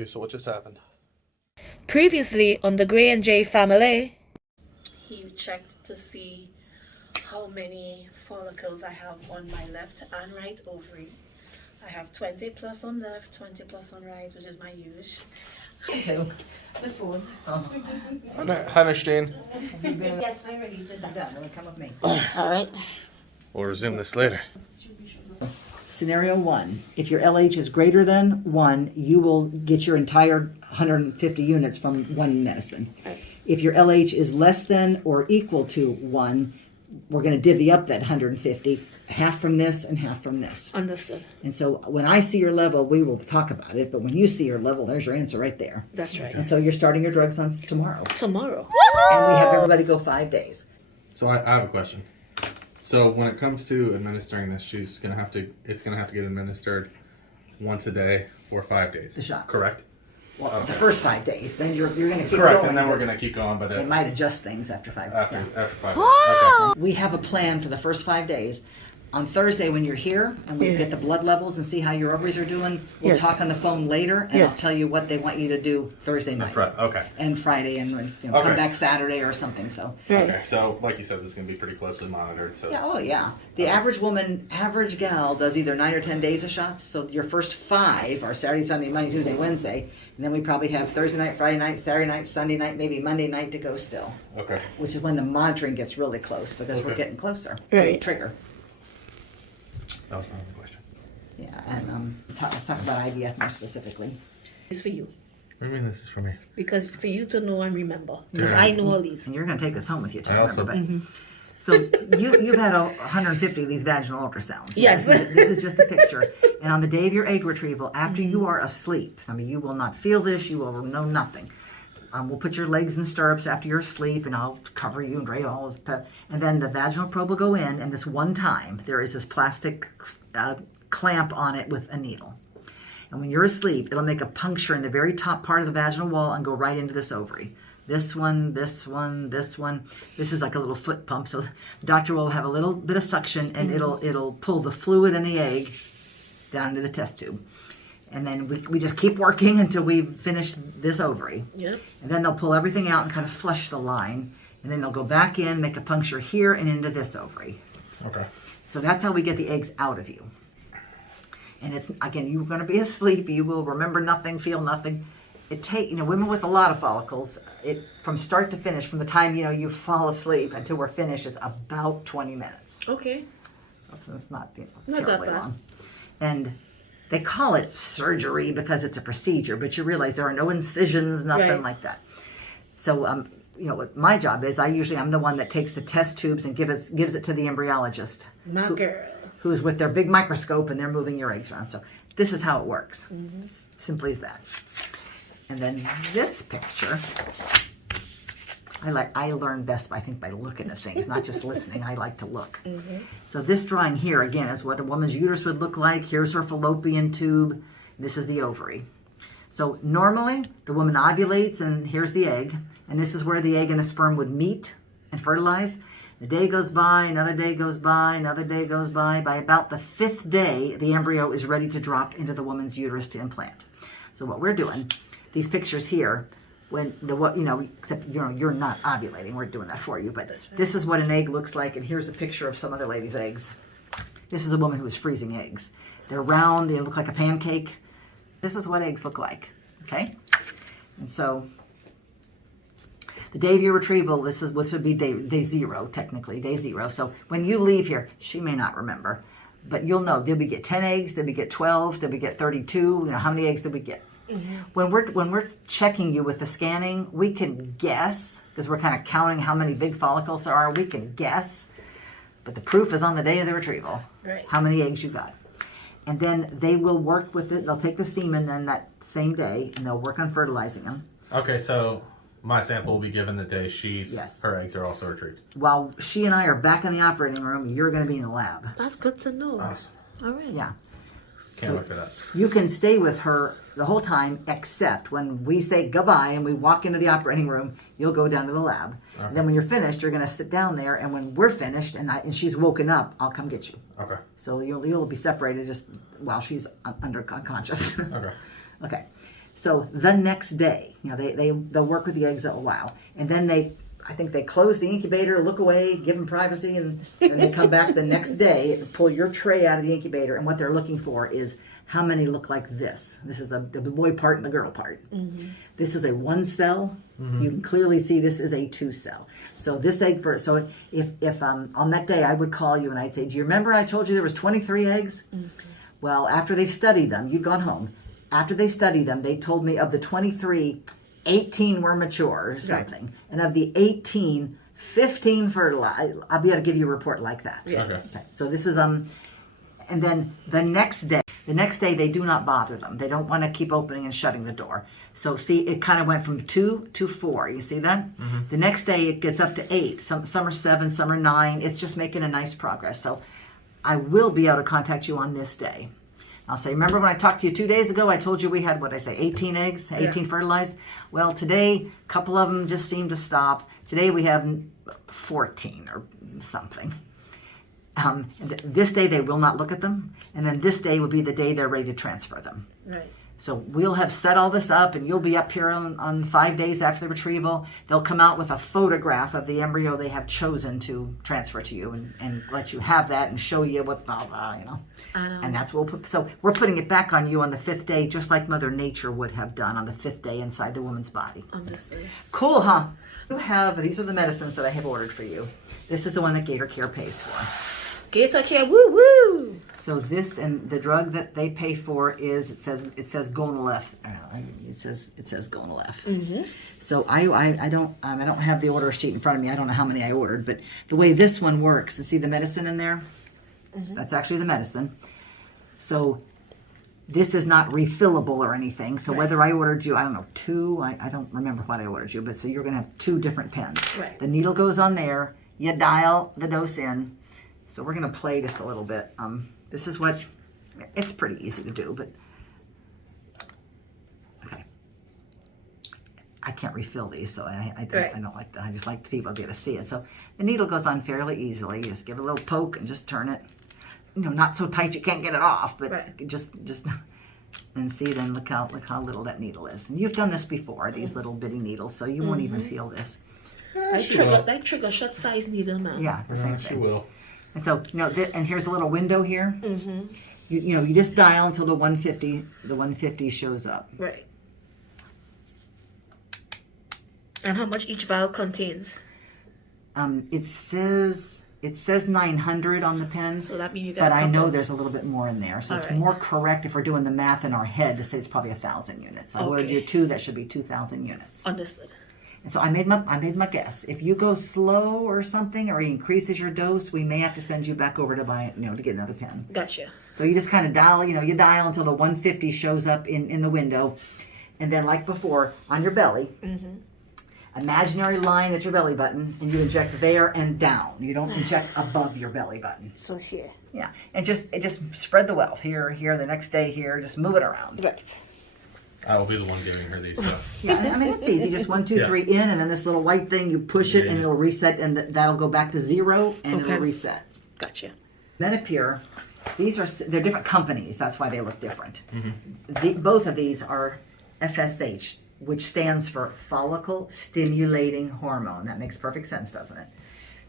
baby, so what just happened? Previously on the Grey and J family. He checked to see how many follicles I have on my left and right ovary. I have 20 plus on left, 20 plus on right, which is my usual. The phone. Hi, Jeanne. Yes, I already did that. Come with me. All right. We'll resume this later. Scenario 1. If your LH is greater than 1, you will get your entire 150 units from one medicine. Right. If your LH is less than or equal to 1, we're going to divvy up that 150, half from this and half from this. Understood. And so when I see your level, we will talk about it. But when you see your level, there's your answer right there. That's right. And so you're starting your drugs on tomorrow. Tomorrow. And we have everybody go 5 days. So I have a question. So when it comes to administering this, it's gonna have to get administered once a day for 5 days. The shots. Correct. Well, Okay. the first 5 days. Then you're going to keep Correct, going. and then we're gonna keep going, but It might adjust things after 5 after yeah. after 5 days. Okay. We have a plan for the first 5 days. On Thursday when you're here and we get the blood levels and see how your ovaries are doing, we'll talk on the phone later and I'll tell you what they want you to do Thursday night. Okay. And Friday and come back Saturday or something. So Okay. So like you said, this is gonna be pretty closely monitored. So yeah, oh yeah. The average woman, average gal does either 9 or 10 days of shots. So your first 5 are Saturday, Sunday, Monday, Tuesday, Wednesday. And then we probably have Thursday night, Friday night, Saturday night, Sunday night, maybe Monday night to go still. Okay. Which is when the monitoring gets really close because we're getting closer to the Right. trigger. That was my only question. Yeah, and let's talk about IVF more specifically. It's for you. What do you mean this is for me? Because for you to know and remember. Because Yeah. I know all these. And you're going to take this home with you too. I also- remember, but- So you've had 150 of these vaginal ultrasounds. Yes. This is just a picture. And on the day of your egg retrieval, after you are asleep, I mean, you will not feel this. You will know nothing. We'll put your legs in stirrups after you're asleep, and I'll cover you and drape all of the. And then the vaginal probe will go in, and this one time there is this plastic clamp on it with a needle. And when you're asleep, it'll make a puncture in the very top part of the vaginal wall and go right into this ovary. This one, this one, this one. This is like a little foot pump. So the doctor will have a little bit of suction, and it'll pull the fluid in the egg down into the test tube. And then we just keep working until we've finished this ovary. Yep. And then they'll pull everything out and kind of flush the line. And then they'll go back in, make a puncture here and into this ovary. Okay. So that's how we get the eggs out of you. And it's, again, you're going to be asleep. You will remember nothing, feel nothing. Women with a lot of follicles, from start to finish, from the time, you fall asleep until we're finished is about 20 minutes. Okay. So it's not, Not terribly that bad. long. And they call it surgery because it's a procedure, but you realize there are no incisions, nothing Right. like that. So, what my job is, I'm the one that takes the test tubes and gives it to the embryologist, My girl. who's with their big microscope and they're moving your eggs around. So this is how it works. Simply as that. And then this picture, I learn best, I think, by looking at things, not just listening. I like to look. So this drawing here, again, is what a woman's uterus would look like. Here's her fallopian tube. This is the ovary. So normally, the woman ovulates, and here's the egg. And this is where the egg and the sperm would meet and fertilize. The day goes by, another day goes by, another day goes by. By about the 5th day, the embryo is ready to drop into the woman's uterus to implant. So what we're doing, these pictures here, except you're not ovulating, we're doing that for you, but this is what an egg looks like, and here's a picture of some other lady's eggs. This is a woman who is freezing eggs. They're round, they look like a pancake. This is what eggs look like, okay? And so the day of your retrieval, this would be day 0, technically, day 0. So when you leave here, she may not remember, but you'll know, did we get 10 eggs? Did we get 12? Did we get 32? How many eggs did we get? When we're checking you with the scanning, we can guess, because we're kind of counting how many big follicles there are. We can guess, but the proof is on the day of the retrieval, Right. how many eggs you got. And then they will work with it. They'll take the semen then that same day, and they'll work on fertilizing them. Okay, so my sample will be given the day Yes. her eggs are also retrieved. While she and I are back in the operating room, you're going to be in the lab. That's good to know. Awesome. All right. Yeah. Can't wait for that. You can stay with her the whole time, except when we say goodbye and we walk into the operating room, you'll go down to the lab. Okay. And then when you're finished, you're going to sit down there, and when we're finished and she's woken up, I'll come get you. Okay. So you'll be separated just while she's unconscious. Okay. Okay. So the next day, they'll work with the eggs a while, and then I think they close the incubator, look away, give them privacy, and they come back the next day and pull your tray out of the incubator. And what they're looking for is how many look like this. This is the boy part and the girl part. This is a 1 cell. You can clearly see this is a 2 cell. So this egg if on that day I would call you and I'd say, do you remember I told you there was 23 eggs? Well, after they studied them, you'd gone home. After they studied them, they told me of the 23, 18 were mature or something. Right. And of the 18, 15 fertilized. I'll be able to give you a report like that. Yeah. Okay. So this is, and then the next day they do not bother them. They don't want to keep opening and shutting the door. So see, it kind of went from 2 to 4. You see that? The next day it gets up to 8. Some are 7, some are 9. It's just making a nice progress. So I will be able to contact you on this day. I'll say, remember when I talked to you 2 days ago, I told you we had, 18 eggs, 18 fertilized? Well, today, a couple of them just seem to stop. Today we have 14 or something. This day they will not look at them. And then this day would be the day they're ready to transfer them. Right. So we'll have set all this up, and you'll be up here on 5 days after the retrieval. They'll come out with a photograph of the embryo they have chosen to transfer to you and let you have that and show you what, blah, blah, And that's what we'll put. So we're putting it back on you on the 5th day, just like Mother Nature would have done on the 5th day inside the woman's body. Understood. Cool, huh? These are the medicines that I have ordered for you. This is the one that Gator Care pays for. Gator Care, woo woo! So this and the drug that they pay for is it says Gonalef. It says Gonalef. So I don't have the order sheet in front of me. I don't know how many I ordered, but the way this one works, and see the medicine in there? That's actually the medicine. So this is not refillable or anything. So whether I ordered you, I don't know, 2, I don't remember what I ordered you, but so you're going to have 2 different pens. Right. The needle goes on there. You dial the dose in. So we're going to play just a little bit. This is what, it's pretty easy to do, but, okay. I can't refill these, so I don't like that. I just like people to be able to see it. So the needle goes on fairly easily. You just give it a little poke and just turn it. Not so tight you can't get it off, but just and see. Then look how little that needle is. And you've done this before, these little bitty neadles, so you won't even feel this. That trigger shot size needle, man. Yeah, the same thing. She will. And so and here's a little window here. You just dial until the 150 shows up. Right. And how much each vial contains? It says 900 on the pen, so that means you got but I know there's a little bit more in there. So it's more correct if we're doing the math in our head to say it's probably 1,000 units. I ordered you 2, that should be 2,000 units. Understood. And so I made my guess. If you go slow or something, or he increases your dose, we may have to send you back over to buy, to get another pen. Gotcha. So you just kind of dial, you dial until the 150 shows up in the window, and then like before, on your belly, imaginary line at your belly button, and you inject there and down. You don't inject above your belly button. So here. Yeah, and just spread the wealth here, the next day here. Just move it around. Right. I will be the one giving her these. So. Yeah, I mean it's easy. Just 1, 2, 3 in, and then this little white thing, you push it, and it'll reset, and that'll go back to 0, and it'll reset. Gotcha. Menopur, they're different companies. That's why they look different. Both of these are FSH, which stands for follicle stimulating hormone. That makes perfect sense, doesn't it?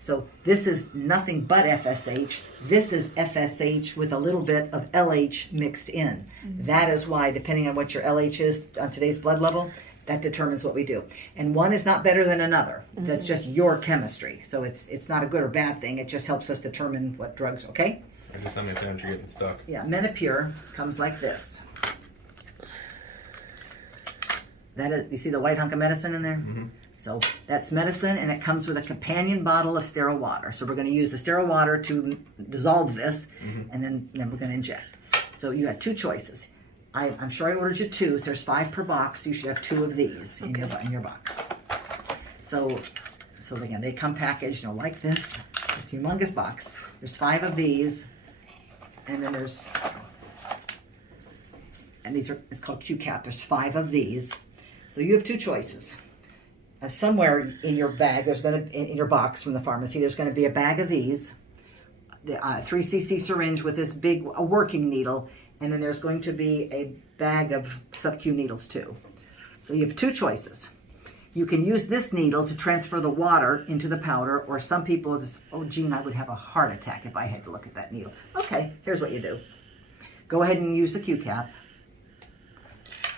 So this is nothing but FSH. This is FSH with a little bit of LH mixed in. That is why, depending on what your LH is on today's blood level, that determines what we do. And one is not better than another. That's just your chemistry. So it's not a good or bad thing. It just helps us determine what drugs, okay? I just how many times you're getting stuck. Yeah, Menopur comes like this. That is, you see the white hunk of medicine in there? So that's medicine, and it comes with a companion bottle of sterile water. So we're going to use the sterile water to dissolve this, and then we're going to inject. So you have 2 choices. I'm sure I ordered you 2. So there's 5 per box. You should have 2 of these in your box. So again, they come packaged, like this humongous box. There's 5 of these, and then these are, it's called Q-Cap. There's 5 of these. So you have 2 choices. Somewhere in your bag, in your box from the pharmacy, there's going to be a bag of these, the 3cc syringe with this big working needle, and then there's going to be a bag of sub-Q needles too. So you have two choices. You can use this needle to transfer the water into the powder, or some people just, oh, Jeanne, I would have a heart attack if I had to look at that needle. Okay, here's what you do. Go ahead and use the Q cap.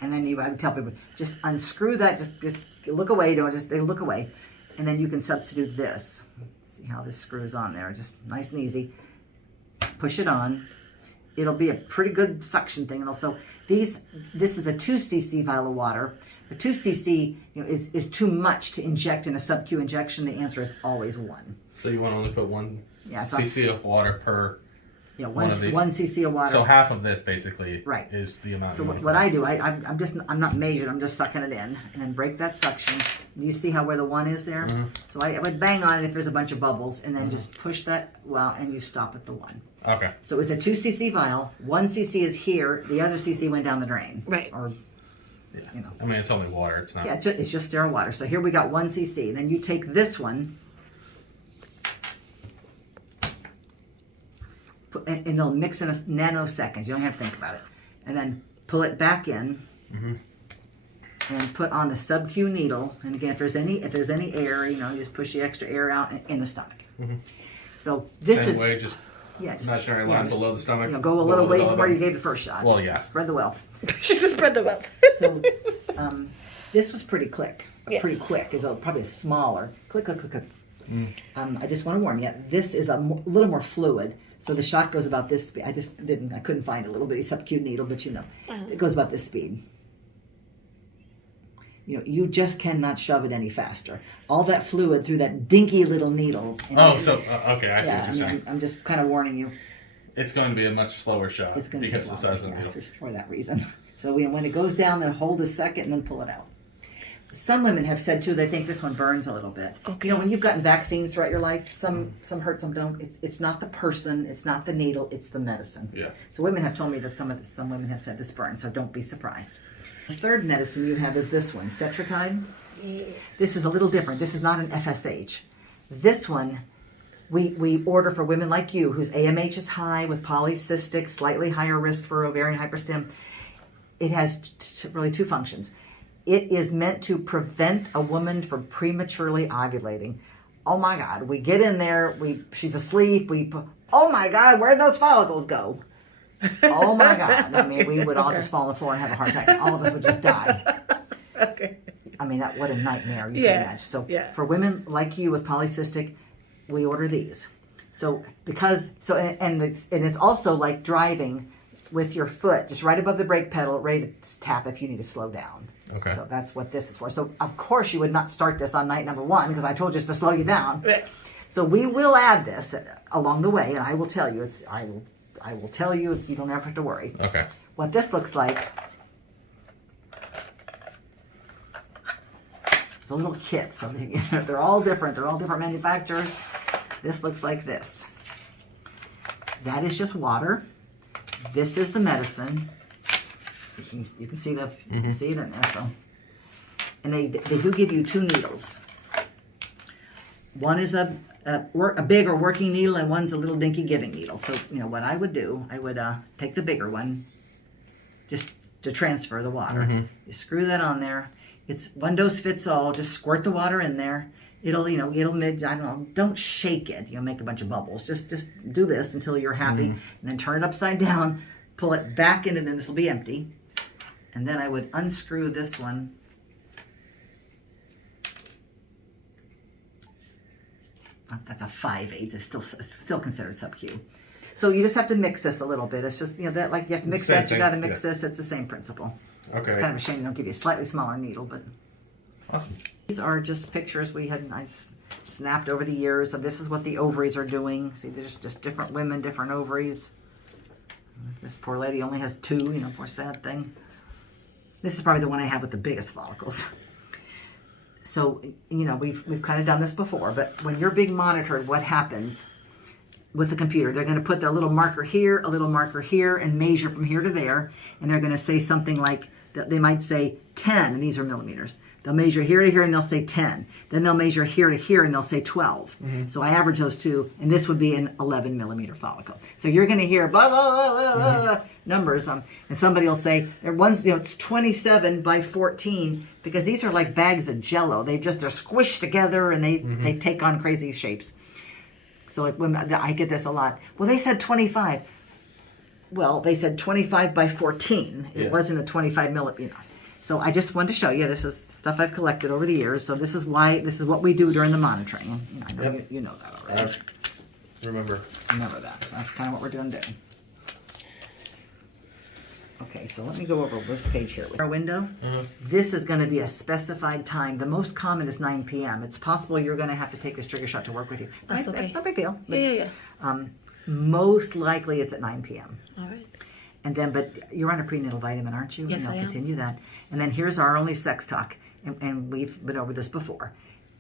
And then I would tell people, just unscrew that, just look away, don't just look away. And then you can substitute this. See how this screws on there, just nice and easy. Push it on. It'll be a pretty good suction thing. And also, this is a 2 cc vial of water. The 2 cc is too much to inject in a sub-Q injection. The answer is always 1. So you want to only put 1 so cc of water per one of these? 1 cc of water. So half of this basically right. is the amount. So what I do, I'm not measured, I'm just sucking it in. And then break that suction. Do you see where the 1 is there? Mm-hmm. So I would bang on it if there's a bunch of bubbles, and then just push that and you stop at the 1. Okay. So it's a 2 cc vial. 1 cc is here, the other cc went down the drain. Right. Or, I mean, it's only water, it's not. Yeah, it's just sterile water. So here we got 1 cc. Then you take this one, and it'll mix in a nanoseconds. You don't have to think about it. And then pull it back in, and put on the sub-Q needle. And again, if there's any air, you just push the extra air out in the stomach. So this Same is way, just imaginary line below the stomach. Go a little away from where you gave the first shot. Well, yeah. Spread the wealth. She said spread the wealth. So this was pretty quick. Yes. Pretty quick. Is probably a smaller. Click, click, click, click. I just want to warn you, this is a little more fluid. So the shot goes about this speed. I couldn't find a little bitty sub-Q needle, but it goes about this speed. You just cannot shove it any faster. All that fluid through that dinky little needle. Okay, I see what you're saying. I'm just kind of warning you. It's going to be a much slower shot It's going to because take of the size of the longer, needle. just for that reason. So when it goes down, then hold a second and then pull it out. Some women have said too they think this one burns a little bit. Okay. When you've gotten vaccines throughout your life, some hurt, some don't. It's not the person, it's not the needle, it's the medicine. Yeah. So women have told me that some women have said this burns, so don't be surprised. The third medicine you have is this one, Cetratide. Yes. This is a little different. This is not an FSH. This one we order for women like you whose AMH is high with polycystic, slightly higher risk for ovarian hyperstim. It has really 2 functions. It is meant to prevent a woman from prematurely ovulating. Oh my God, we get in there, she's asleep, oh my God, where'd those follicles go? Oh my God. I mean, we would all just fall on the floor and have a heart attack. All of us would just die. Okay. I mean, what a nightmare you can imagine. So for women like you with polycystic, we order these. So and it's also like driving with your foot just right above the brake pedal, ready to tap if you need to slow down. Okay. So that's what this is for. So of course you would not start this on night number 1 because I told you just to slow you down. Right. So we will add this along the way, and I will tell you I will tell you you don't ever have to worry. Okay. What this looks like. It's a little kit, so they're all different. They're all different manufacturers. This looks like this. That is just water. This is the medicine. You can see see it in there. So, and they do give you 2 needles. One is a big or working needle, and one's a little dinky giving needle. So what I would do, I would take the bigger one, just to transfer the water. You screw that on there. It's 1 dose fits all. Just squirt the water in there. It'll I don't know. Don't shake it. Make a bunch of bubbles. Just do this until you're happy, and then turn it upside down. Pull it back in, and then this will be empty. And then I would unscrew this one. That's a 5/8. It's still considered sub-Q. So you just have to mix this a little bit. It's just that like you have to mix that. You got to mix this. It's the same principle. Okay. It's kind of a shame they don't give you a slightly smaller needle, but. Awesome. These are just pictures I snapped over the years. So this is what the ovaries are doing. See, there's just different women, different ovaries. This poor lady only has 2. Poor sad thing. This is probably the one I have with the biggest follicles. So, we've kind of done this before, but when you're being monitored, what happens with the computer? They're going to put their little marker here, a little marker here, and measure from here to there, and they're going to say something like They might say 10, and these are millimeters. They'll measure here to here, and they'll say 10. Then they'll measure here to here, and they'll say 12. So I average those two, and this would be an 11 millimeter follicle. So you're going to hear blah, blah, blah, blah, blah, blah, numbers, and somebody will say, one's, it's 27 by 14, because these are like bags of Jell-O. They're squished together, and they take on crazy shapes. So like when I get this a lot. Well, they said 25. Well, they said 25 by 14. It wasn't a 25 millimeter. So I just wanted to show you, this is stuff I've collected over the years. So this is what we do during the monitoring. And I know you know that already. Remember that. So that's kind of what we're doing today. Okay, so let me go over this page here. Our window, this is going to be a specified time. The most common is 9 p.m. It's possible you're going to have to take this trigger shot to work with you. That's okay. No big deal. But, Yeah. most likely it's at 9 p.m. All right. And then, but you're on a prenatal vitamin, aren't you? Yes, and I'll I am. continue that. And then here's our only sex talk. And we've been over this before.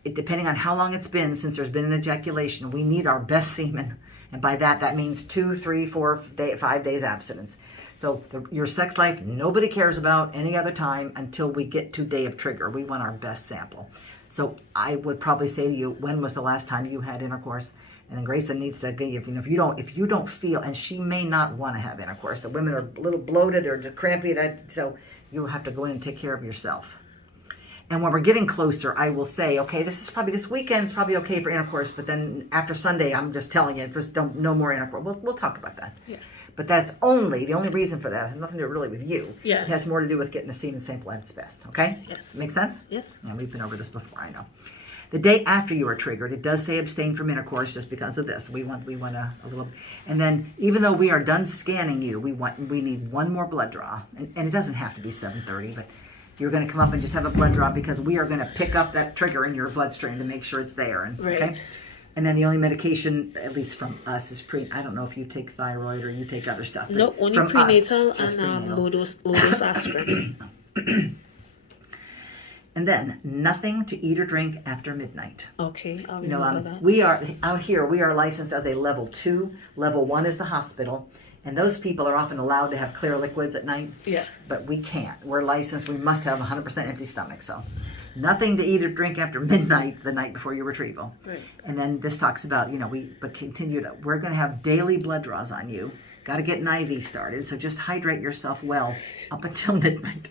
Depending on how long it's been since there's been an ejaculation, we need our best semen. And by that means 2, 3, 4, 5 days abstinence. So your sex life, nobody cares about any other time until we get to day of trigger. We want our best sample. So I would probably say to you, when was the last time you had intercourse? And then Greyson needs to give, if you don't feel, and she may not want to have intercourse. The women are a little bloated or crampy, so you have to go in and take care of yourself. And when we're getting closer, I will say, okay, this weekend's probably okay for intercourse, but then after Sunday, I'm just telling you, no more intercourse. We'll talk about that. Yeah. But that's the only reason for that. It has nothing to do really with you. Yeah. It has more to do with getting the semen sample at its best. Okay? Yes. Make sense? Yes. Yeah, we've been over this before, I know. The day after you are triggered, it does say abstain from intercourse just because of this. We want a little, and then even though we are done scanning you, we need one more blood draw, and it doesn't have to be 7:30, but you're going to come up and just have a blood draw because we are going to pick up that trigger in your bloodstream to make sure it's there. And, Right. Okay. And then the only medication, at least from us, is I don't know if you take thyroid or you take other stuff. No, only from prenatal us, just and prenatal. low dose aspirin. And then nothing to eat or drink after midnight. Okay, I'll remember that. We are out here. We are licensed as a level 2. Level 1 is the hospital, and those people are often allowed to have clear liquids at night. Yeah. But we can't. We're licensed. We must have 100% empty stomach. So, nothing to eat or drink after midnight the night before your retrieval. Right. And then this talks about we're going to have daily blood draws on you. Got to get an IV started. So just hydrate yourself well up until midnight.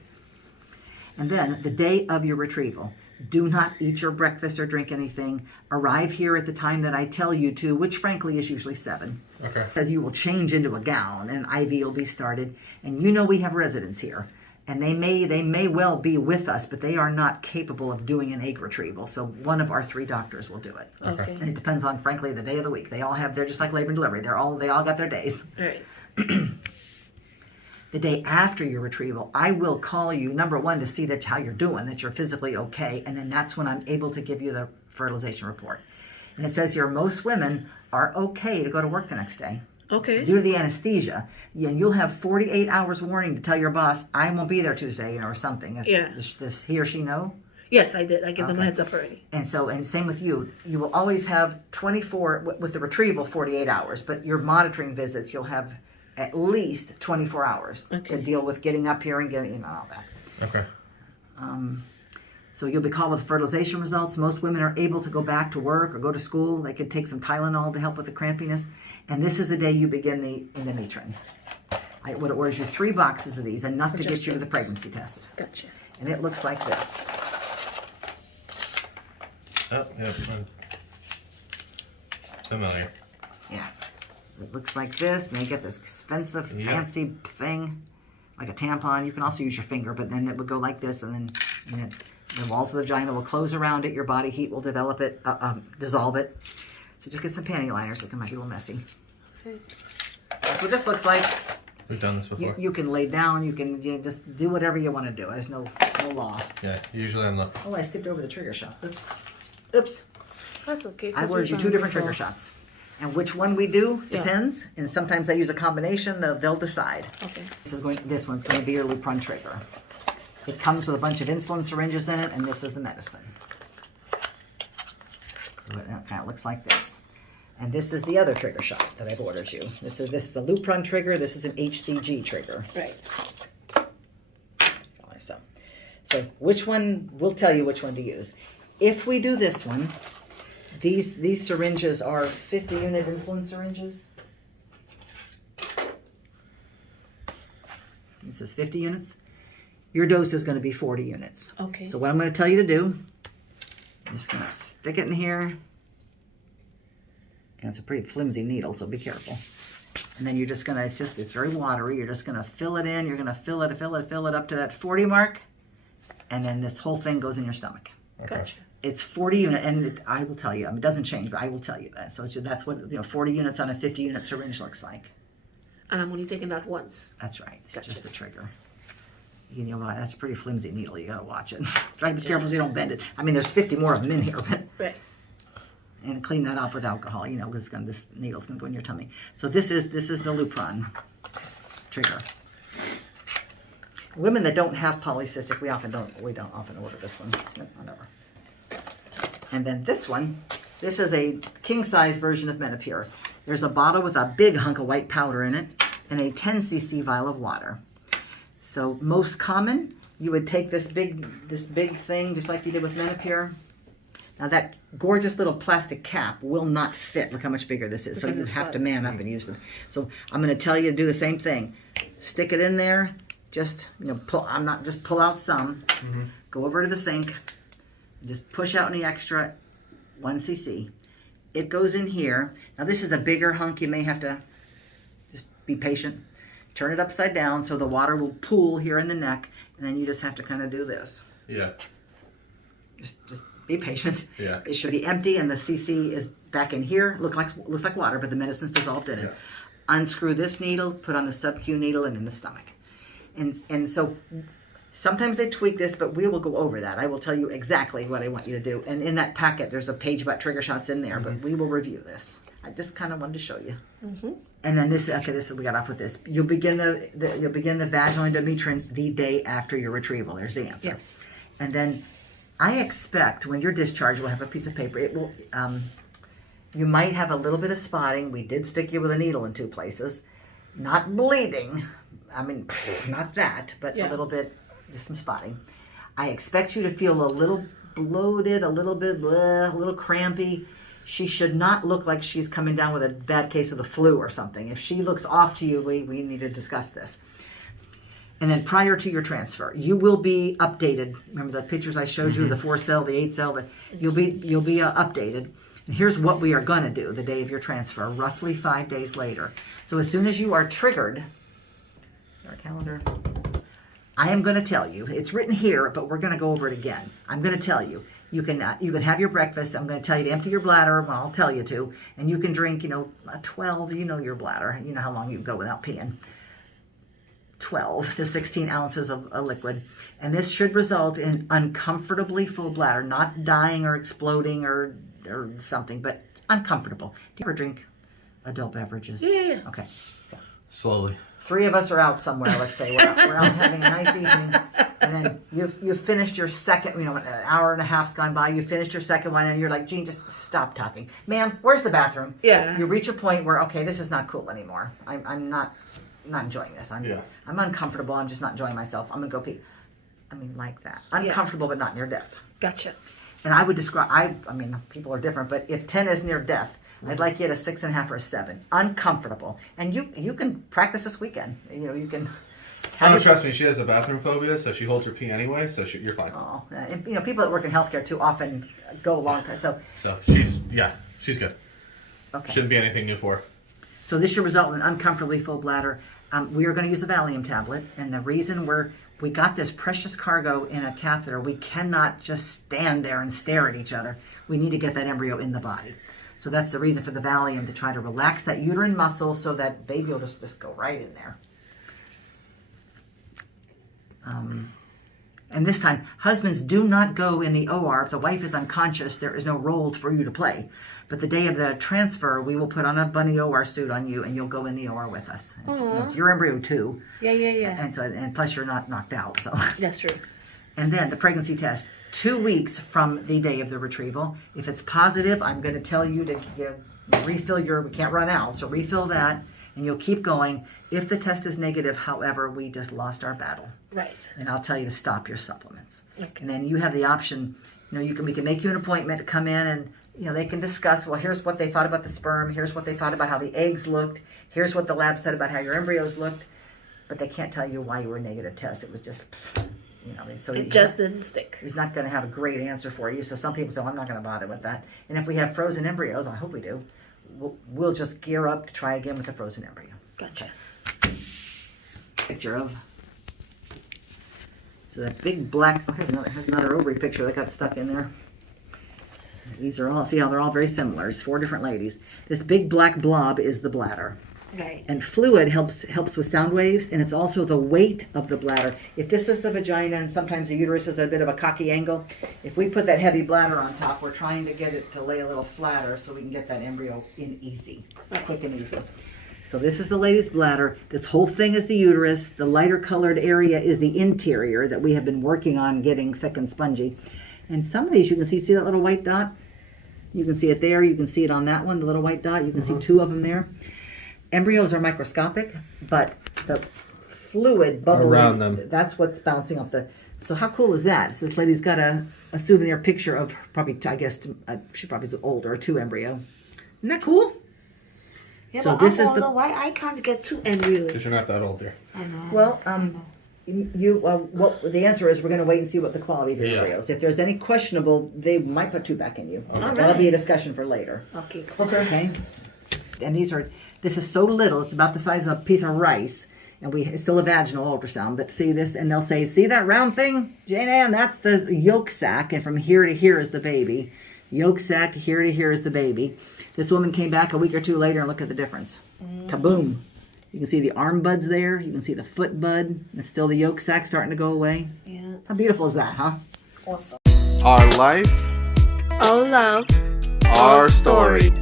And then the day of your retrieval, do not eat your breakfast or drink anything. Arrive here at the time that I tell you to, which frankly is usually 7. Okay. Because you will change into a gown and an IV will be started. And we have residents here. And they may well be with us, but they are not capable of doing an egg retrieval. So one of our 3 doctors will do it. Okay. And it depends on, frankly, the day of the week. They're just like labor and delivery. They all got their days. Right. The day after your retrieval, I will call you, number 1, to see how you're doing, that you're physically okay, and then that's when I'm able to give you the fertilization report. And it says here, most women are okay to go to work the next day. Okay. Due to the anesthesia, and you'll have 48 hours warning to tell your boss, I won't be there Tuesday, or something. Does he or she know? Yes, I did. I give them a heads up already. And same with you. You will always have 24, with the retrieval, 48 hours, but your monitoring visits, you'll have at least 24 hours to deal with getting up here and getting, all that. Okay. So you'll be called with fertilization results. Most women are able to go back to work or go to school. They could take some Tylenol to help with the crampiness. And this is the day you begin the endometrium. I would order you 3 boxes of these, enough to get you to the pregnancy test. Gotcha. And it looks like this. Oh, yeah. Familiar. Yeah. It looks like this, and they get this expensive, fancy thing, like a tampon. You can also use your finger, but then it would go like this, and then the walls of the vagina will close around it. Your body heat will dissolve it. So just get some panty liners. It might be a little messy. Okay. That's what this looks like. We've done this before. You can lay down. You can just do whatever you want to do. There's no law. Yeah, usually I'm not. Oh, I skipped over the trigger shot. Oops. That's okay. I ordered you 2 different trigger shots. And which one we do depends. And sometimes I use a combination. They'll decide. Okay. This one's going to be your Lupron trigger. It comes with a bunch of insulin syringes in it, and this is the medicine. So it kind of looks like this. And this is the other trigger shot that I've ordered you. This is the Lupron trigger. This is an HCG trigger. Right. Oh, I So which one, we'll tell you which one to use. If we do this one, these syringes are 50 unit insulin syringes. It says 50 units. Your dose is going to be 40 units. Okay. So what I'm going to tell you to do, I'm just going to stick it in here. And it's a pretty flimsy needle, so be careful. And then you're just going to, it's very watery. You're just going to fill it in. You're going to fill it up to that 40 mark. And then this whole thing goes in your stomach. Okay. Gotcha. It's 40 units, and I will tell you, it doesn't change, but I will tell you that. So that's what 40 units on a 50 unit syringe looks like. And I'm only taking that once. That's right. It's Gotcha. just the trigger. That's a pretty flimsy needle. You gotta watch it. Try to be careful so you don't bend it. I mean, there's 50 more of them in here, but Right. and clean that off with alcohol. Because this needle's gonna go in your tummy. So this is the Lupron trigger. Women that don't have polycystic, we don't often order this one. Whatever. And then this one, this is a king-size version of Menopur. There's a bottle with a big hunk of white powder in it and a 10 cc vial of water. So most common, you would take this big thing, just like you did with Menopur. Now that gorgeous little plastic cap will not fit. Look how much bigger this is. So you have to man up and use them. So I'm going to tell you to do the same thing. Stick it in there. Just pull out some. Mm-hmm. Go over to the sink. Just push out any extra 1 cc. It goes in here. Now this is a bigger hunk. You may have to just be patient. Turn it upside down so the water will pool here in the neck, and then you just have to kind of do this. Yeah. Just be patient. Yeah. It should be empty, and the cc is back in here. Looks like water, but the medicine's dissolved in it. Yeah. Unscrew this needle, put on the sub-Q needle, and in the stomach. And so sometimes they tweak this, but we will go over that. I will tell you exactly what I want you to do. And in that packet, there's a page about trigger shots in there, but we will review this. I just kind of wanted to show you. Mm-hmm. And then this we got off with this. You'll begin the vaginal endometrium the day after your retrieval. There's the answer. Yes. And then I expect when you're discharged, we'll have a piece of paper. It will. You might have a little bit of spotting. We did stick you with a needle in 2 places. Not bleeding. I mean, not that, but a little bit, just some spotting. I expect you to feel a little bloated, a little crampy. She should not look like she's coming down with a bad case of the flu or something. If she looks off to you, we need to discuss this. And then prior to your transfer, you will be updated. Remember the pictures I showed you, the 4-cell, the 8-cell, but you'll be updated. And here's what we are going to do the day of your transfer, roughly 5 days later. So as soon as you are triggered, our calendar, I am going to tell you, it's written here, but we're going to go over it again. I'm going to tell you, you can have your breakfast. I'm going to tell you to empty your bladder. Well, I'll tell you to. And you can drink, 12, your bladder. You know how long you can go without peeing. 12 to 16 ounces of a liquid. And this should result in uncomfortably full bladder, not dying or exploding or something, but uncomfortable. Do you ever drink adult beverages? Yeah. Okay. Slowly. 3 of us are out somewhere, let's say. We're out having a nice evening. And then you've finished your second, an hour and a half's gone by. You finished your second one, and you're like, Jeanne, just stop talking. Ma'am, where's the bathroom? Yeah. You reach a point where, okay, this is not cool anymore. I'm not enjoying this. I'm uncomfortable. I'm just not enjoying myself. I'm going to go pee. Like that. Uncomfortable, but not near death. Gotcha. And I would describe, people are different, but if 10 is near death, I'd like you at a 6.5 or a 7. Uncomfortable. And you can practice this weekend. You can. Trust me, she has a bathroom phobia, so she holds her pee anyway, so you're fine. Oh, and, people that work in healthcare too often go a long time. So she's good. Okay. Shouldn't be anything new for her. So this should result in an uncomfortably full bladder. We are going to use a Valium tablet, and the reason we got this precious cargo in a catheter, we cannot just stand there and stare at each other. We need to get that embryo in the body. So that's the reason for the Valium, to try to relax that uterine muscle so that baby will just go right in there. And this time, husbands do not go in the OR. If the wife is unconscious, there is no role for you to play. But the day of the transfer, we will put on a bunny OR suit on you, and you'll go in the OR with us. It's your embryo too. Yeah. And plus you're not knocked out. So That's true. And then the pregnancy test, 2 weeks from the day of the retrieval. If it's positive, I'm going to tell you to refill we can't run out, so refill that. And you'll keep going. If the test is negative, however, we just lost our battle. Right. And I'll tell you to stop your supplements. Okay. And then you have the option, we can make you an appointment to come in and, they can discuss, well, here's what they thought about the sperm. Here's what they thought about how the eggs looked. Here's what the lab said about how your embryos looked. But they can't tell you why you were a negative test. It was just, so It just didn't stick. he's not going to have a great answer for you. So some people say, well, I'm not going to bother with that. And if we have frozen embryos, I hope we do, we'll just gear up to try again with the frozen embryo. Gotcha. Picture of. So that big black, here's another ovary picture that got stuck in there. These are all, see how they're all very similar. It's 4 different ladies. This big black blob is the bladder. Right. And fluid helps with sound waves, and it's also the weight of the bladder. If this is the vagina, and sometimes the uterus is at a bit of a cocky angle, if we put that heavy bladder on top, we're trying to get it to lay a little flatter so we can get that embryo in easy, quick and easy. So this is the lady's bladder. This whole thing is the uterus. The lighter colored area is the interior that we have been working on getting thick and spongy. And some of these you can see that little white dot? You can see it there. You can see it on that one, the little white dot. You can see 2 of them there. Embryos are microscopic, but the fluid bubble around them, that's what's bouncing off the. So how cool is that? So this lady's got a souvenir picture of probably, I guess, she probably is older, 2 embryo. Isn't that cool? Yeah, so but this I is wonder why I can't get 2 embryos. Because you're not that old there. I know. Well, what the answer is, we're going to wait and see what the quality of your embryos. If there's any questionable, they might put 2 back in you. Okay. That'll be a discussion for later. Okay. Okay. And this is so little, it's about the size of a piece of rice. And it's still a vaginal ultrasound, but see this, and they'll say, see that round thing, Jeanne? That's the yolk sac, and from here to here is the baby. Yolk sac, here to here is the baby. This woman came back a week or 2 later, and look at the difference. Kaboom. You can see the arm buds there. You can see the foot bud. It's still the yolk sac starting to go away. Yeah. How beautiful is that, huh? Awesome. Our life, Our love. our story.